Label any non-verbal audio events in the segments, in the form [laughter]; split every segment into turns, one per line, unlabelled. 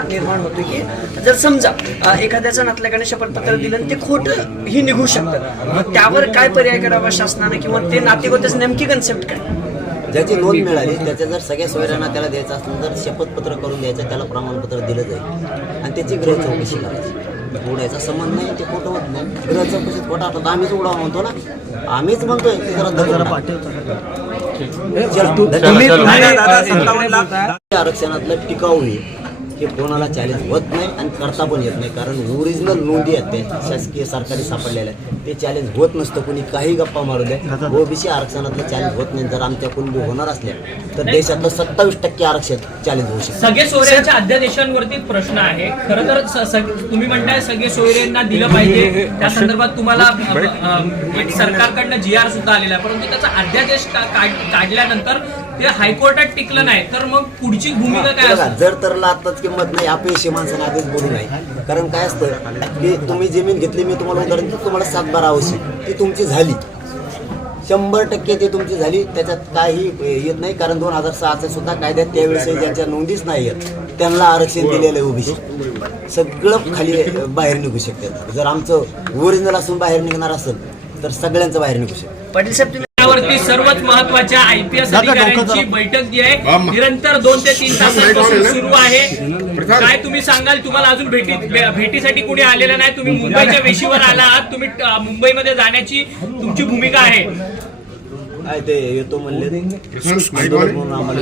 निर्माण होतो की जर समजा एखाद्याचं नातलगाने शपथपत्र दिलं आणि ते खोटं ही निघू शकतं मग त्यावर काय पर्याय करावा शासनाने किंवा ते नातेगोत्याचं नेमकी कन्सेप्ट काय
ज्याची नोंद मिळाली त्याच्या जर सगळ्या सोयऱ्यांना त्याला द्यायचं असेल तर शपथपत्र करून द्यायचं त्याला प्रमाणपत्र दिलं जाईल आणि त्याची गृह चौकशी करायची उडायचा संबंध नाही ते खोटं होत नाही गृह चौकशीत खोटं आता तर आम्हीच उडाव म्हणतो ना आम्हीच म्हणतोय की जरा. आरक्षणातलं टिकाऊ आहे हे कोणाला चॅलेंज होत नाही आणि करता पण येत नाही. कारण ओरिजिनल नोंदी आहेत त्या. शासकीय सरकारी सापडलेल्या आहेत. ते चॅलेंज होत नसतं. कोणी काही गप्पा मारू द्या ओबीसी आरक्षणातलं चॅलेंज होत नाही. जर आमच्या कुणबी होणार असल्या तर देशातलं सत्तावीस टक्के आरक्षण चॅलेंज होऊ शकतं.
सगळे सोयऱ्यांच्या अध्यादेशांवरती प्रश्न आहे. खरं तर तुम्ही म्हणताय सगळे सोयऱ्यांना दिलं पाहिजे. त्या संदर्भात तुम्हाला एक सरकारकडनं जी आर सुद्धा आलेला आहे. परंतु त्याचा अध्यादेश काढल्यानंतर ते हायकोर्टात टिकलं नाही तर मग पुढची भूमिका काय
बघा,
असेल
जर तर आताच किंमत नाही अपयशी माणसाने आधीच बोलू नये. कारण काय असतं की तुम्ही जमीन घेतली मी तुम्हाला उदाहरण देतो, तुम्हाला सातबारा आवश्यक ती तुमची झाली. शंभर टक्के ती तुमची झाली त्याच्यात काही येत नाही कारण दोन हजार सहाचं सुद्धा कायद्यात त्यावेळेस ज्यांच्या नोंदीच नाही येत त्यांना आरक्षण दिलेलं आहे ओबीसी सगळं खाली बाहेर निघू शकते. जर आमचं ओरिजिनल असून बाहेर निघणार असेल तर सगळ्यांचं बाहेर निघू शकतं.
पाटील साहेब तुम्ही
त्यावरती सर्वच महत्त्वाच्या आयपीएस अधिकाऱ्यांची बैठक जी आहे निरंतर दोन ते तीन तासांपासून सुरू आहे. काय तुम्ही सांगाल? तुम्हाला अजून भेटी भेटीसाठी कुणी आलेलं नाही. तुम्ही मुंबईच्या वेशीवर आला आहात. तुम्ही मुंबईमध्ये जाण्याची तुमची भूमिका आहे.
काय ते येतो म्हणले. म्हणून आम्हाला.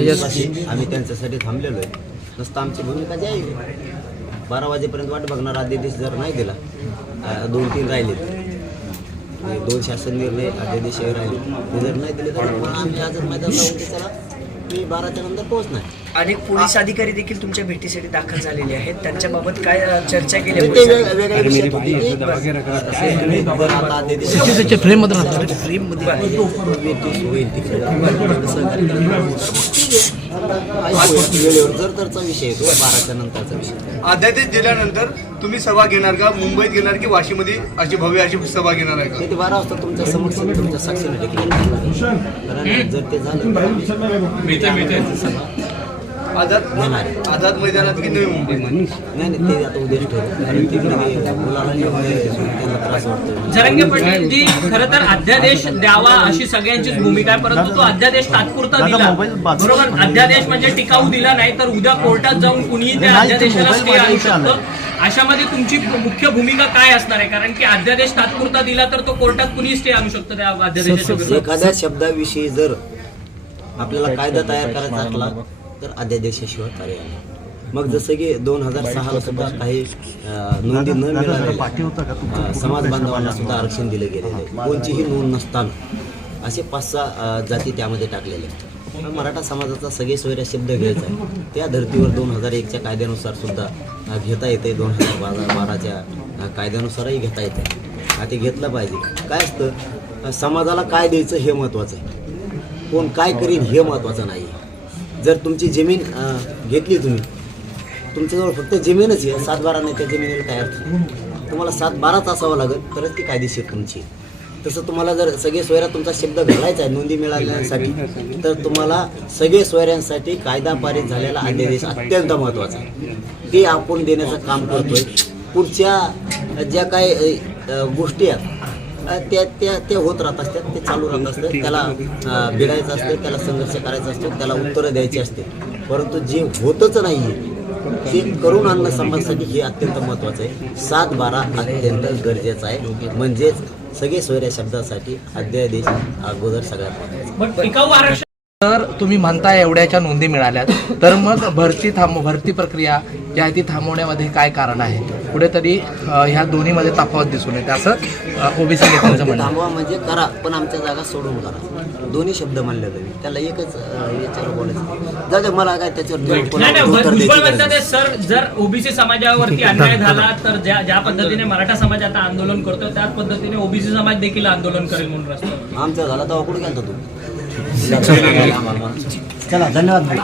आम्ही त्यांच्यासाठी थांबलेलो आहे. नुसतं आमची भूमिका जी आहे. बारा वाजेपर्यंत वाट बघणार आदेश जर नाही दिला दोन तीन राहिले दोन शासन निर्णय आदेश राहिले ते जर नाही दिले तर मग आम्ही आज मैदान चला मी बाराच्या नंतर पोहोचणार
अनेक पोलीस अधिकारी देखील तुमच्या भेटीसाठी दाखल झालेले आहेत त्यांच्याबाबत काय अ, चर्चा केली
ते
पोलिसांनी?
वेग- वेगळ्या विषयात होती होईल तिकडे सहकार्य. ठीक आहे. जर विषय बाराच्या नंतरचा विषय.
अध्यादेश दिल्यानंतर तुम्ही सभा घेणार का? मुंबईत घेणार की वाशीमध्ये अशी भव्य अशी सभा घेणार आहे का?
ते बारा वाजता तुमच्या समक्ष मी तुमच्या साक्षीने जर ते झालं तर आम्ही सभा
आझाद मैदानात की नवी
नाही नाही ते आता उद्याच
जरंगे पाटील जी खरं तर अध्यादेश द्यावा अशी सगळ्यांचीच भूमिका आहे परंतु तो अध्यादेश तात्पुरता दिला. बरोबर अध्यादेश म्हणजे टिकाऊ दिला नाही तर उद्या कोर्टात जाऊन कुणीही त्या अध्यादेशाला स्टे आणू शकतं. अशामध्ये तुमची मुख्य भूमिका काय असणार आहे? कारण की अध्यादेश तात्पुरता दिला तर तो कोर्टात कुणी स्टे आणू शकतं त्या अध्यादेशाच्या
एखाद्या शब्दाविषयी जर आपल्याला कायदा तयार करायचा असला तर अध्यादेशाशिवाय कार्य नाही. मग जसं की दोन हजार सहाला सुद्धा काही नोंदी न मिळालेल्या अं, समाज बांधवांना सुद्धा आरक्षण दिलं गेलेलं आहे कोणतीही नोंद नसताना असे पाच सहा जाती त्यामध्ये टाकलेले आहेत. मराठा समाजाचा सगळे सोयऱ्या शब्द घ्यायचा आहे. त्या धर्तीवर दोन हजार एकच्या कायद्यानुसार सुद्धा घेता येते दोन हजार बारा बाराच्या कायद्यानुसारही घेता येते हा ते घेतलं पाहिजे. काय असतं? समाजाला काय द्यायचं हे महत्त्वाचं आहे. कोण काय करीन हे महत्त्वाचं नाही जर तुमची जमीन घेतली तुम्ही तुमच्याजवळ फक्त जमीनच आहे सात बारा नाही त्या जमिनीला काय अर्थ? तुम्हाला सात बाराच असावं लागेल तरच ती कायदेशीर तुमची. तसं तुम्हाला जर सगळे सोयरा तुमचा शब्द घालायचा आहे नोंदी मिळाल्यासाठी तर तुम्हाला सगळे सोयऱ्यांसाठी कायदा पारित झालेला अध्यादेश अत्यंत महत्त्वाचा आहे. ते आपण देण्याचं काम करतोय. पुढच्या ज्या काय गोष्टी आहेत त्या त्या त्या होत राहत असतात ते चालू राहत असतं त्याला भिडायचं असतं त्याला संघर्ष करायचा असतो त्याला उत्तरं द्यायची असते. परंतु जे होतच नाही आहे ते करून आणणं समाजासाठी हे अत्यंत महत्त्वाचं आहे. सात बारा अत्यंत गरजेचं आहे. म्हणजेच सगळे सोयऱ्या शब्दासाठी अध्यादेश अगोदर सगळ्यात महत्त्वाचा
तर तुम्ही म्हणताय एवढ्याच्या नोंदी मिळाल्यात. तर मग भरती थांब भरती प्रक्रिया जी आहे ती थांबवण्यामध्ये काय कारण आहे कुठेतरी ह्या दोन्हीमध्ये तफावत दिसून येते. असं ओबीसी [coughs] नेत्यांचं म्हणणं.
थांबवा म्हणजे करा पण आमच्या जागा सोडून करा. दोन्ही शब्द म्हणले जाईल त्याला एकच याच्यावर बोलायचं जाऊ मला काय त्याच्यावर
सर जर ओबीसी समाजावरती अन्याय [laughs] झाला तर ज्या ज्या पद्धतीने मराठा समाज आता आंदोलन करतो त्याच पद्धतीने ओबीसी समाज देखील आंदोलन करेल म्हणून
आमचा झाला तेव्हा कुठे गेलता तू चला धन्यवाद